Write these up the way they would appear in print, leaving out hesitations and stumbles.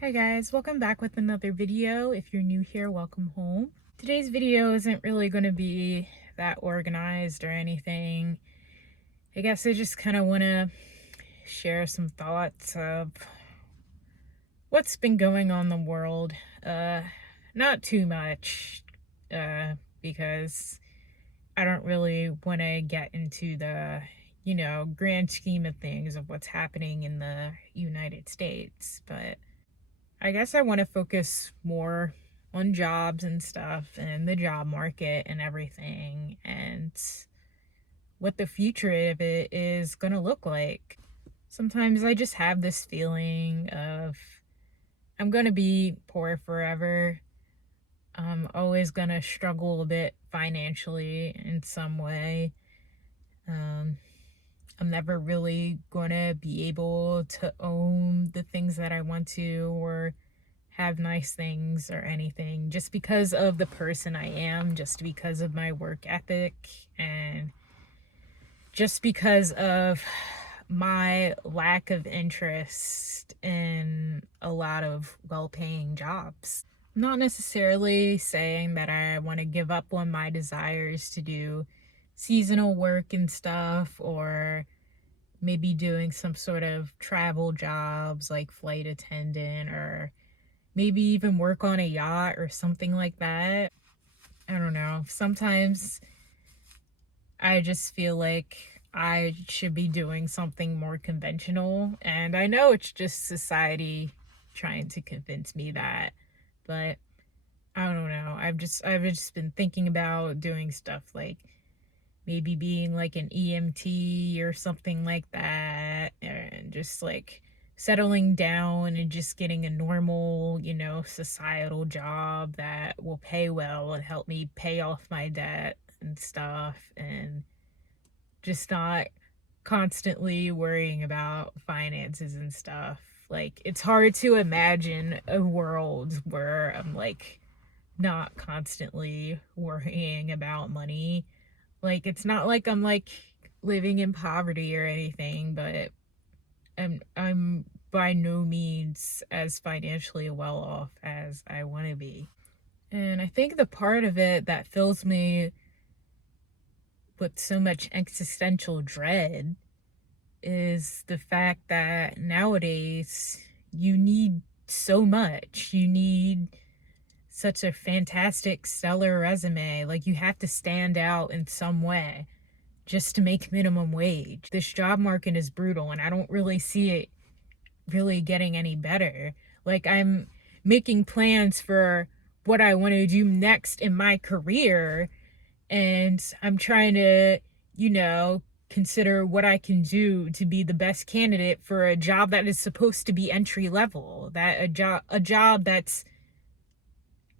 Hi guys, welcome back with another video. If you're new here, welcome home. Today's video isn't really going to be that organized or anything. I guess I just kind of want to share some thoughts of what's been going on in the world. Not too much, because I don't really want to get into the, grand scheme of things of what's happening in the United States, but I guess I want to focus more on jobs and stuff and the job market and everything and what the future of it is going to look like. Sometimes I just have this feeling of I'm going to be poor forever. I'm always going to struggle a bit financially in some way. Um, I'm never really going to be able to own the things that I want to or have nice things or anything just because of the person I am, just because of my work ethic, and just because of my lack of interest in a lot of well-paying jobs. I'm not necessarily saying that I want to give up on my desires to do seasonal work and stuff, or maybe doing some sort of travel jobs like flight attendant, or maybe even work on a yacht or something like that. I don't know. Sometimes I just feel like I should be doing something more conventional, and I know it's just society trying to convince me that, but I don't know. I've just been thinking about doing stuff like maybe being like an EMT or something like that, and just like settling down and just getting a normal, societal job that will pay well and help me pay off my debt and stuff, and just not constantly worrying about finances and stuff. Like, it's hard to imagine a world where I'm like not constantly worrying about money. Like, it's not like I'm like living in poverty or anything, but I'm by no means as financially well off as I want to be. And I think the part of it that fills me with so much existential dread is the fact that nowadays you need so much. You need such a fantastic, stellar resume. Like, you have to stand out in some way just to make minimum wage. This job market is brutal, and I don't really see it really getting any better. Like, I'm making plans for what I want to do next in my career, and I'm trying to, consider what I can do to be the best candidate for a job that is supposed to be entry level, that a job that's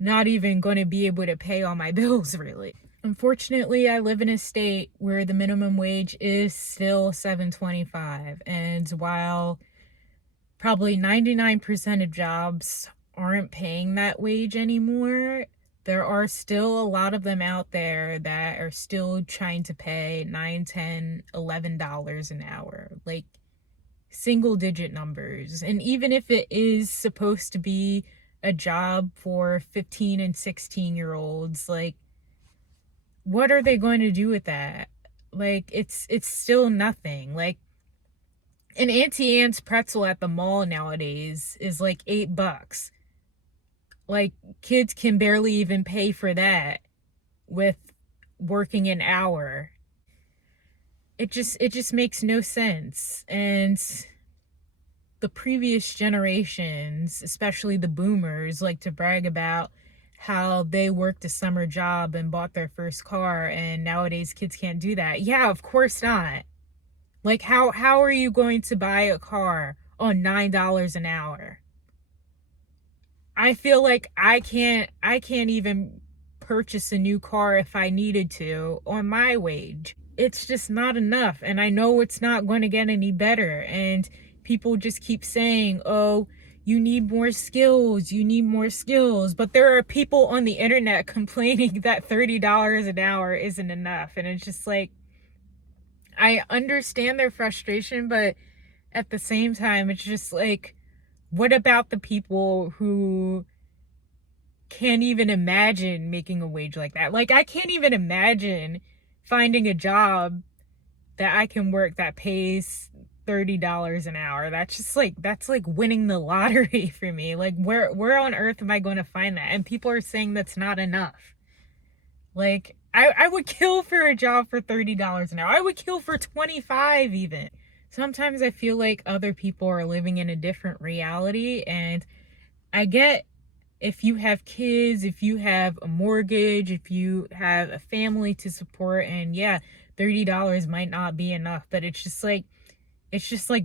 not even going to be able to pay all my bills, really. Unfortunately, I live in a state where the minimum wage is still $7.25, and while probably 99% of jobs aren't paying that wage anymore, there are still a lot of them out there that are still trying to pay $9, $10, $11 an hour, like single digit numbers. And even if it is supposed to be a job for 15 and 16-year-olds, like, what are they going to do with that? Like, it's still nothing. Like, an Auntie Anne's pretzel at the mall nowadays is like $8. Like, kids can barely even pay for that with working an hour. It just makes no sense. And the previous generations, especially the boomers, like to brag about how they worked a summer job and bought their first car, and nowadays kids can't do that. Yeah, of course not. Like, how are you going to buy a car on $9 an hour? I feel like I can't even purchase a new car if I needed to on my wage. It's just not enough, and I know it's not going to get any better. And people just keep saying, "Oh, you need more skills, you need more skills." But there are people on the internet complaining that $30 an hour isn't enough, and it's just like, I understand their frustration, but at the same time, it's just like, What about the people who can't even imagine making a wage like that? Like, I can't even imagine finding a job that I can work that pays $30 an hour. That's just like, that's like winning the lottery for me. Like, where on earth am I going to find that? And people are saying that's not enough. Like, I would kill for a job for $30 an hour. I would kill for 25 even. Sometimes I feel like other people are living in a different reality, and I get if you have kids, if you have a mortgage, if you have a family to support, and yeah, $30 might not be enough, but it's just like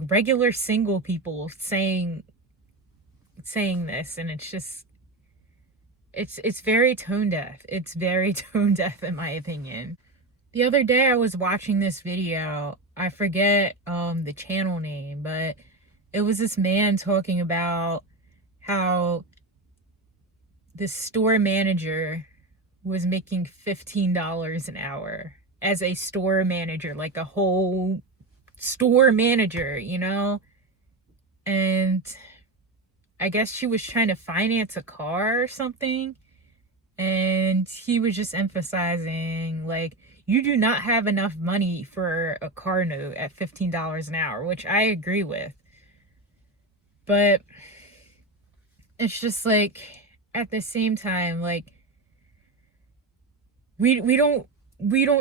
regular single people saying this, and it's just it's very tone deaf. It's very tone deaf in my opinion. The other day I was watching this video. I forget the channel name, but it was this man talking about how this store manager was making $15 an hour as a store manager, like a whole store manager, you know? And I guess she was trying to finance a car or something. And he was just emphasizing, like, you do not have enough money for a car note at $15 an hour, which I agree with. But it's just like, at the same time, like, we don't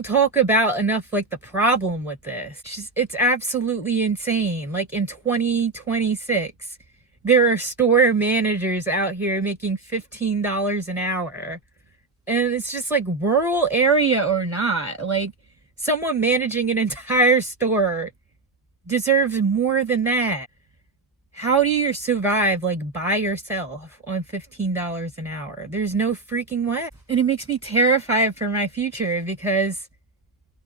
talk about enough, like, the problem with this. It's absolutely insane. Like, in 2026, there are store managers out here making $15 an hour. And it's just like, rural area or not, like, someone managing an entire store deserves more than that. How do you survive, like, by yourself on $15 an hour? There's no freaking way. And it makes me terrified for my future, because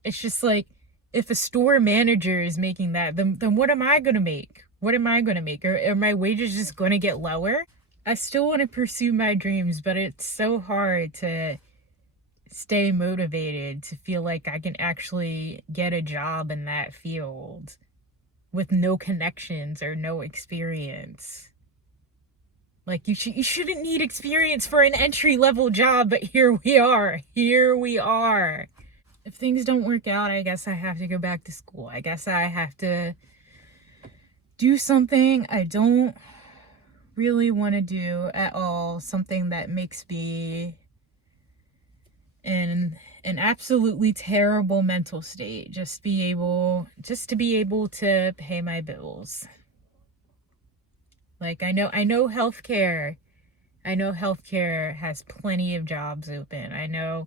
it's just like, if a store manager is making that, then what am I going to make? What am I going to make? Are my wages just going to get lower? I still want to pursue my dreams, but it's so hard to stay motivated, to feel like I can actually get a job in that field with no connections or no experience. Like, you shouldn't need experience for an entry-level job, but here we are. If things don't work out, I guess I have to go back to school. I guess I have to do something I don't really want to do at all, something that makes me in an absolutely terrible mental state, just to be able to pay my bills. Like, I know healthcare has plenty of jobs open. I know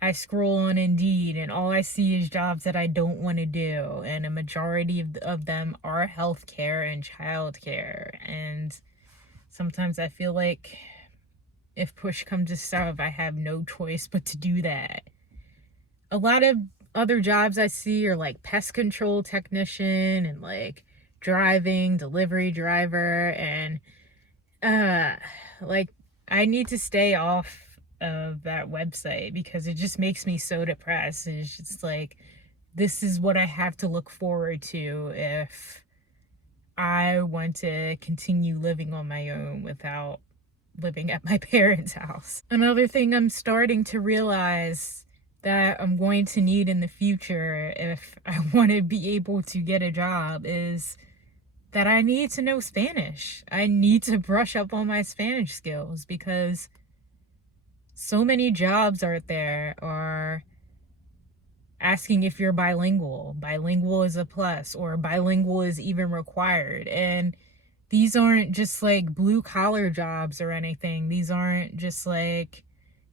I scroll on Indeed and all I see is jobs that I don't want to do, and a majority of them are healthcare and childcare. And sometimes I feel like if push comes to shove, I have no choice but to do that. A lot of other jobs I see are like pest control technician and like driving, delivery driver, and like, I need to stay off of that website because it just makes me so depressed. It's just like, this is what I have to look forward to if I want to continue living on my own without living at my parents' house. Another thing I'm starting to realize that I'm going to need in the future if I want to be able to get a job is that I need to know Spanish. I need to brush up on my Spanish skills, because so many jobs out there are asking if you're bilingual. Bilingual is a plus, or bilingual is even required. And these aren't just like blue collar jobs or anything. These aren't just like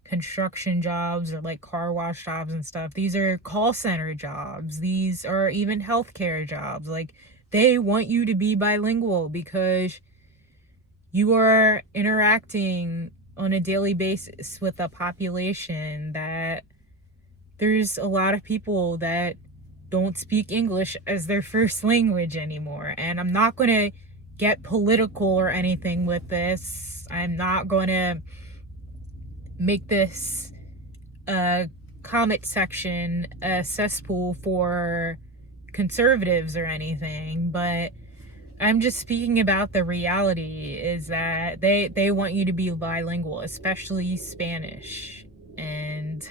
construction jobs or like car wash jobs and stuff. These are call center jobs. These are even healthcare jobs. Like, they want you to be bilingual because you are interacting on a daily basis with a population that there's a lot of people that don't speak English as their first language anymore. And I'm not going to get political or anything with this. I'm not going to make this comment section a cesspool for conservatives or anything, but I'm just speaking about the reality is that they want you to be bilingual, especially Spanish. And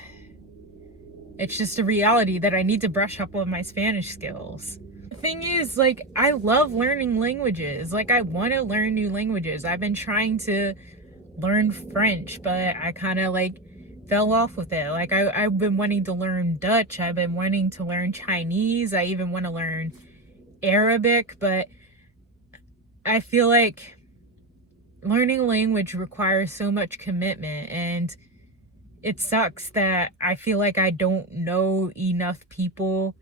it's just a reality that I need to brush up on my Spanish skills. The thing is, like, I love learning languages. Like, I want to learn new languages. I've been trying to learn French, but I kind of like fell off with it. Like, I've been wanting to learn Dutch. I've been wanting to learn Chinese. I even want to learn Arabic, but I feel like learning a language requires so much commitment, and it sucks that I feel like I don't know enough people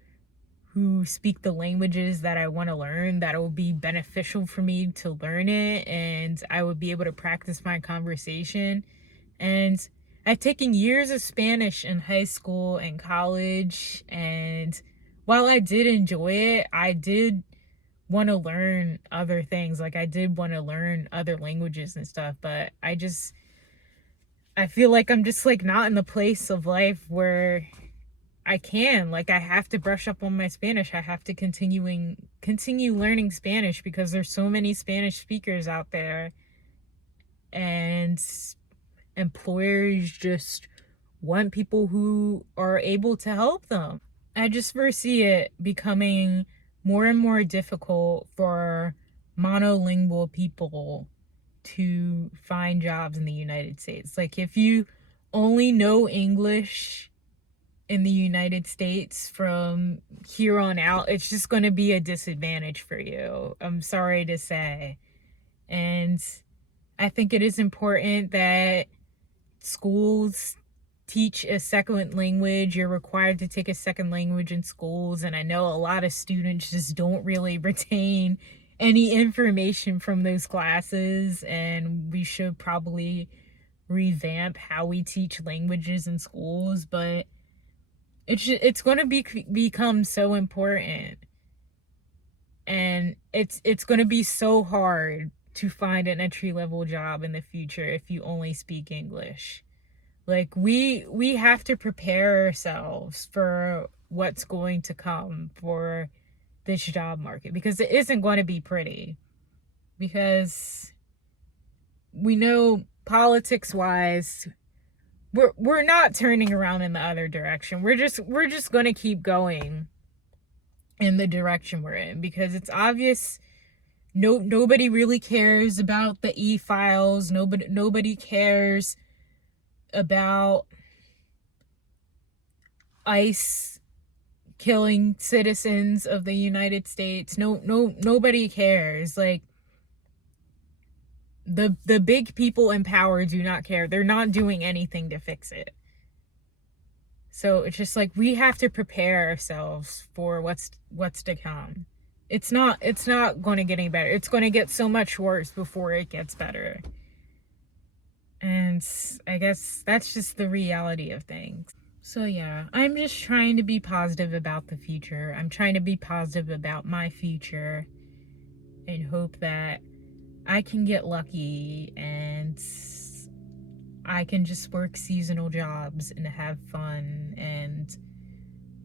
who speak the languages that I want to learn that it will be beneficial for me to learn it, and I would be able to practice my conversation. And I've taken years of Spanish in high school and college, and while I did enjoy it, I did want to learn other things. Like, I did want to learn other languages and stuff, but I feel like I'm just like not in the place of life where I can. Like, I have to brush up on my Spanish. I have to continue learning Spanish because there's so many Spanish speakers out there, and employers just want people who are able to help them. I just foresee it becoming more and more difficult for monolingual people to find jobs in the United States. Like, if you only know English in the United States from here on out, it's just going to be a disadvantage for you. I'm sorry to say. And I think it is important that schools teach a second language. You're required to take a second language in schools, and I know a lot of students just don't really retain any information from those classes, and we should probably revamp how we teach languages in schools. But it's going to become so important, and it's going to be so hard to find an entry-level job in the future if you only speak English. Like, we have to prepare ourselves for what's going to come for this job market, because it isn't going to be pretty. Because we know politics wise, we're not turning around in the other direction. We're just going to keep going in the direction we're in, because it's obvious nobody really cares about the e-files. Nobody cares about ICE killing citizens of the United States. Nobody cares. Like, the big people in power do not care. They're not doing anything to fix it. So it's just like, we have to prepare ourselves for what's to come. It's not going to get any better. It's going to get so much worse before it gets better. And I guess that's just the reality of things. So yeah, I'm just trying to be positive about the future. I'm trying to be positive about my future and hope that I can get lucky and I can just work seasonal jobs and have fun and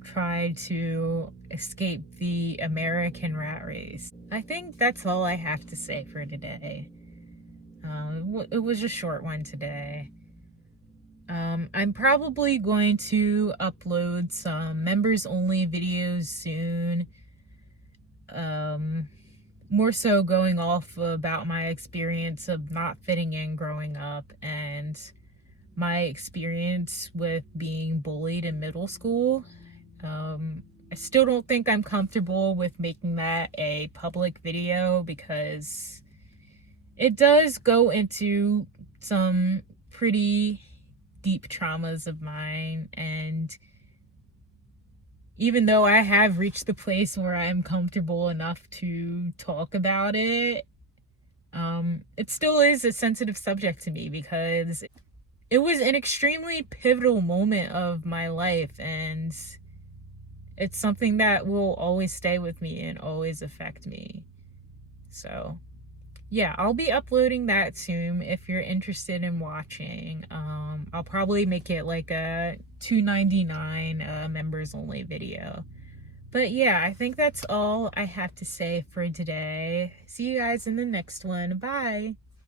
try to escape the American rat race. I think that's all I have to say for today. It was a short one today. I'm probably going to upload some members only videos soon. More so going off about my experience of not fitting in growing up, and my experience with being bullied in middle school. I still don't think I'm comfortable with making that a public video, because it does go into some pretty deep traumas of mine, and even though I have reached the place where I'm comfortable enough to talk about it, it still is a sensitive subject to me, because it was an extremely pivotal moment of my life, and it's something that will always stay with me and always affect me. So yeah, I'll be uploading that soon if you're interested in watching. I'll probably make it like a $2.99 members only video. But yeah, I think that's all I have to say for today. See you guys in the next one. Bye.